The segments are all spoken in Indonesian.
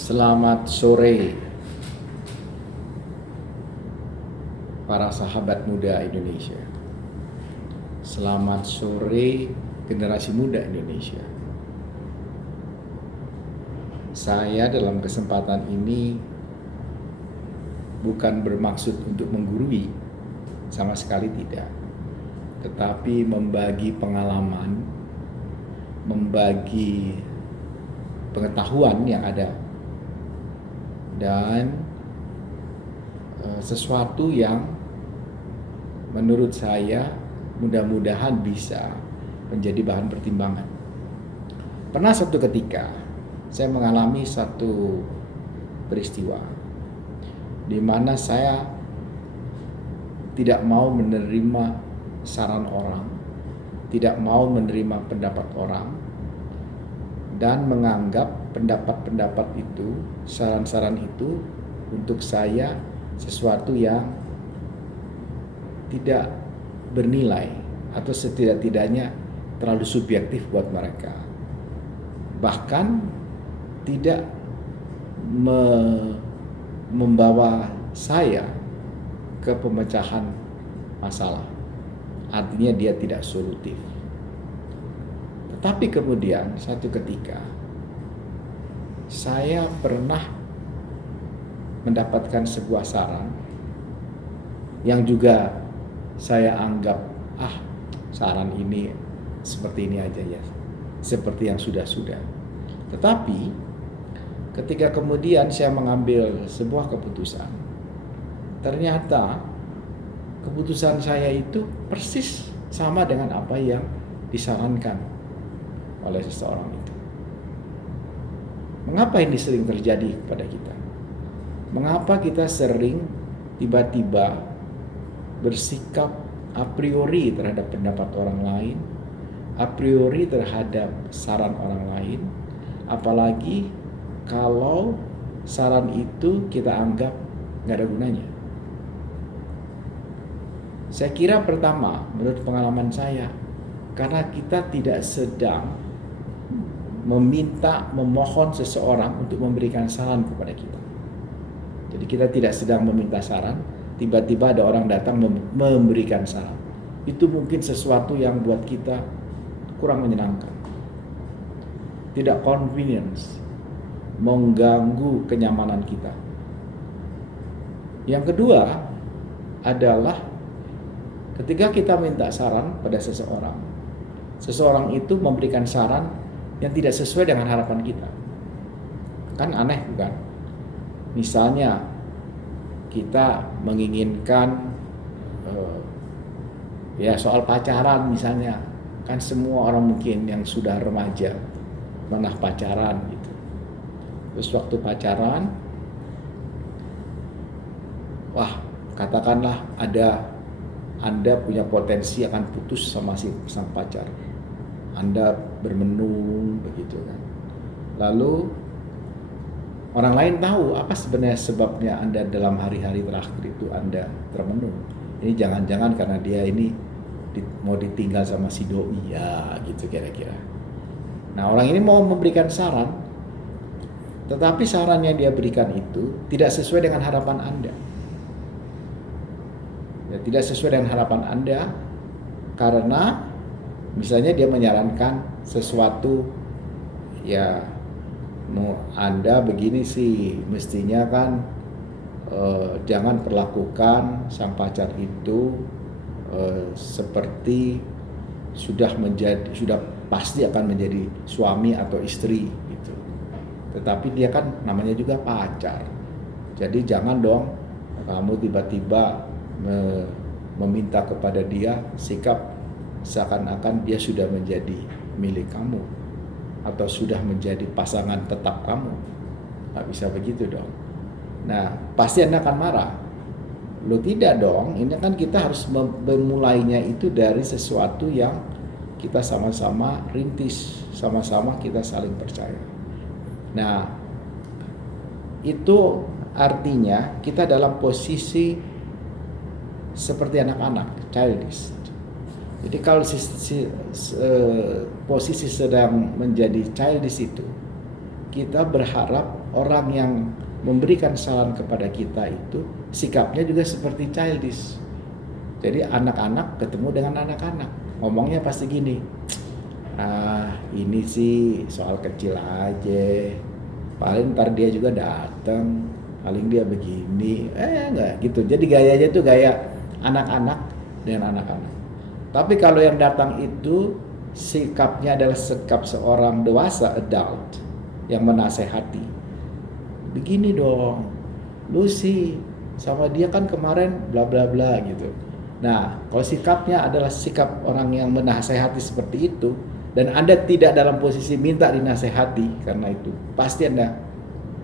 Selamat sore para sahabat muda Indonesia. Selamat sore generasi muda Indonesia. Saya dalam kesempatan ini bukan bermaksud untuk menggurui, sama sekali tidak. Tetapi membagi pengalaman, membagi pengetahuan yang ada, dan sesuatu yang menurut saya mudah-mudahan bisa menjadi bahan pertimbangan. Pernah satu ketika saya mengalami satu peristiwa di mana saya tidak mau menerima saran orang, tidak mau menerima pendapat orang, dan menganggap pendapat-pendapat itu, saran-saran itu untuk saya sesuatu yang tidak bernilai atau setidak-tidaknya terlalu subjektif buat mereka. Bahkan tidak membawa saya ke pemecahan masalah. Artinya dia tidak solutif. Tetapi kemudian satu ketika saya pernah mendapatkan sebuah saran yang juga saya anggap saran ini seperti ini aja ya, seperti yang sudah-sudah. Tetapi ketika kemudian saya mengambil sebuah keputusan, ternyata keputusan saya itu persis sama dengan apa yang disarankan oleh seseorang itu. Mengapa ini sering terjadi kepada kita? Mengapa kita sering tiba-tiba bersikap a priori terhadap pendapat orang lain, a priori terhadap saran orang lain, apalagi kalau saran itu kita anggap nggak ada gunanya? Saya kira pertama, menurut pengalaman saya, karena kita tidak sedang memohon seseorang untuk memberikan saran kepada kita. Jadi kita tidak sedang meminta saran, tiba-tiba ada orang datang memberikan saran. Itu mungkin sesuatu yang buat kita kurang menyenangkan. Tidak convenience, mengganggu kenyamanan kita. Yang kedua adalah ketika kita minta saran pada seseorang itu memberikan saran yang tidak sesuai dengan harapan kita. Kan aneh bukan? Misalnya kita menginginkan soal pacaran misalnya, kan semua orang mungkin yang sudah remaja pernah pacaran gitu. Terus waktu pacaran, katakanlah Anda punya potensi akan putus sama sang pacar. Anda bermenung begitu kan. Lalu orang lain tahu apa sebenarnya sebabnya Anda dalam hari-hari terakhir itu Anda termenung. Ini jangan-jangan karena dia ini mau ditinggal sama si doi ya gitu kira-kira. Nah, orang ini mau memberikan saran, tetapi saran yang dia berikan itu tidak sesuai dengan harapan Anda. Ya, tidak sesuai dengan harapan Anda karena misalnya dia menyarankan sesuatu, ya Anda begini sih, mestinya kan jangan perlakukan sang pacar itu seperti sudah pasti akan menjadi suami atau istri gitu. Tetapi dia kan namanya juga pacar. Jadi jangan dong kamu tiba-tiba meminta kepada dia sikap seakan-akan dia sudah menjadi milik kamu atau sudah menjadi pasangan tetap kamu. Nggak bisa begitu dong. Nah, pasti Anda akan marah. Loh tidak dong, ini kan kita harus memulainya itu dari sesuatu yang kita sama-sama rintis, sama-sama kita saling percaya. Nah, itu artinya kita dalam posisi seperti anak-anak, childish. Jadi kalau posisi sedang menjadi childish itu, kita berharap orang yang memberikan saran kepada kita itu sikapnya juga seperti childish. Jadi anak-anak ketemu dengan anak-anak, ngomongnya pasti gini, ini sih soal kecil aja, paling ntar dia juga datang, paling dia begini, enggak gitu. Jadi gayanya tuh gaya anak-anak dengan anak-anak. Tapi kalau yang datang itu sikapnya adalah sikap seorang dewasa, adult, yang menasehati. Begini dong, lu sih sama dia kan kemarin bla bla bla gitu. Nah, kalau sikapnya adalah sikap orang yang menasehati seperti itu, dan Anda tidak dalam posisi minta dinasehati karena itu, pasti Anda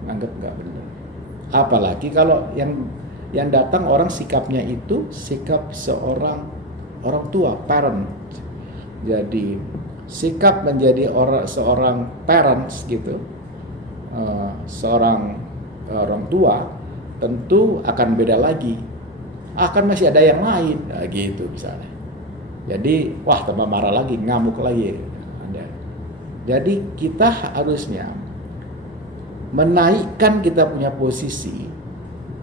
anggap nggak benar. Apalagi kalau yang datang orang sikapnya itu sikap seorang orang tua, parent. Jadi sikap menjadi seorang parents gitu, seorang orang tua tentu akan beda lagi. Akan masih ada yang lain, nah, gitu misalnya. Jadi wah tambah marah lagi, ngamuk lagi. Jadi kita harusnya menaikkan kita punya posisi,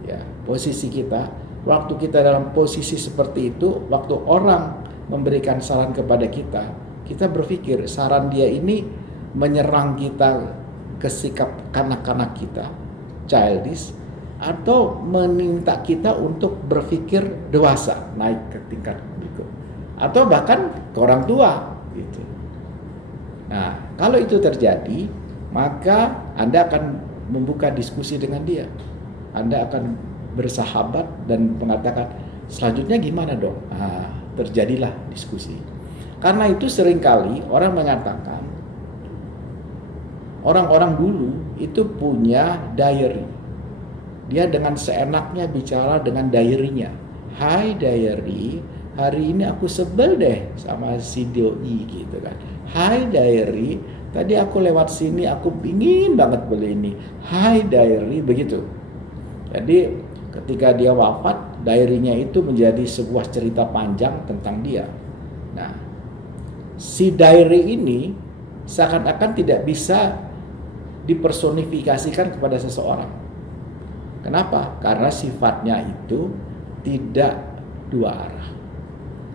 ya posisi kita. Waktu kita dalam posisi seperti itu, waktu orang memberikan saran kepada kita, kita berpikir saran dia ini menyerang kita ke sikap kanak-kanak kita, childish, atau meminta kita untuk berpikir dewasa, naik ke tingkat berikut, atau bahkan ke orang tua, gitu. Nah, kalau itu terjadi, maka Anda akan membuka diskusi dengan dia. Anda akan bersahabat dan mengatakan, selanjutnya gimana dong? Nah, terjadilah diskusi. Karena itu seringkali orang mengatakan, orang-orang dulu itu punya diary. Dia dengan seenaknya bicara dengan diary-nya. Hai diary, hari ini aku sebel deh sama si doi gitu kan. Hai diary, tadi aku lewat sini aku pingin banget beli ini. Hai diary, begitu. Jadi ketika dia wafat, diary-nya itu menjadi sebuah cerita panjang tentang dia. Nah, si diary ini seakan-akan tidak bisa dipersonifikasikan kepada seseorang. Kenapa? Karena sifatnya itu tidak dua arah.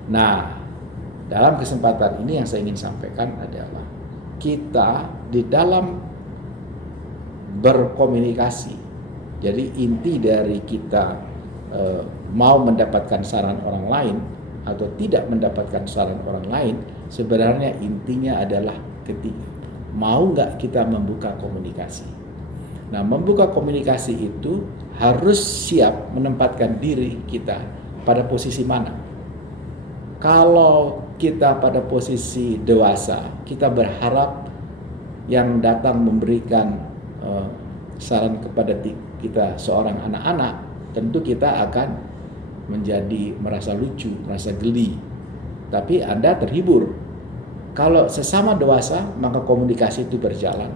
Nah, dalam kesempatan ini yang saya ingin sampaikan adalah kita di dalam berkomunikasi. Jadi inti dari kita mau mendapatkan saran orang lain atau tidak mendapatkan saran orang lain, sebenarnya intinya adalah ketika mau nggak kita membuka komunikasi. Nah, membuka komunikasi itu harus siap menempatkan diri kita pada posisi mana. Kalau kita pada posisi dewasa, kita berharap yang datang memberikan saran kepada kita seorang anak-anak, tentu kita akan menjadi merasa lucu, merasa geli. Tapi Anda terhibur. Kalau sesama dewasa, maka komunikasi itu berjalan.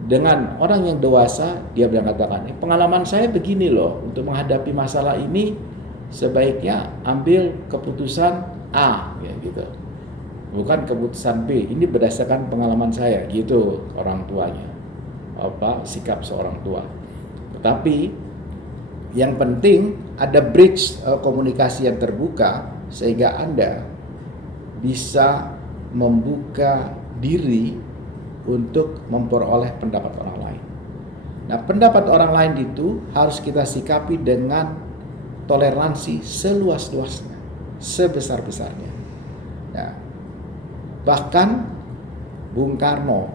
Dengan orang yang dewasa, dia mengatakan, pengalaman saya begini loh, untuk menghadapi masalah ini sebaiknya ambil keputusan A, ya gitu. Bukan keputusan B. Ini berdasarkan pengalaman saya, gitu orang tuanya. Sikap seorang tua. Tetapi yang penting ada bridge komunikasi yang terbuka sehingga Anda bisa membuka diri untuk memperoleh pendapat orang lain. Nah, pendapat orang lain itu harus kita sikapi dengan toleransi seluas-luasnya, sebesar-besarnya. Nah, bahkan Bung Karno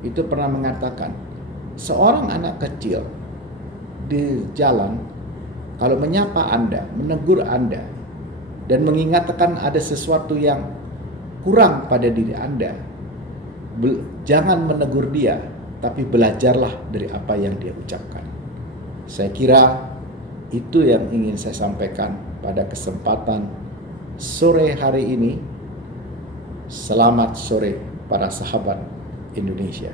itu pernah mengatakan, seorang anak kecil di jalan kalau menyapa Anda, menegur Anda, dan mengingatkan ada sesuatu yang kurang pada diri Anda, jangan menegur dia, tapi belajarlah dari apa yang dia ucapkan. Saya kira itu yang ingin saya sampaikan pada kesempatan sore hari ini. Selamat sore para sahabat Indonesia.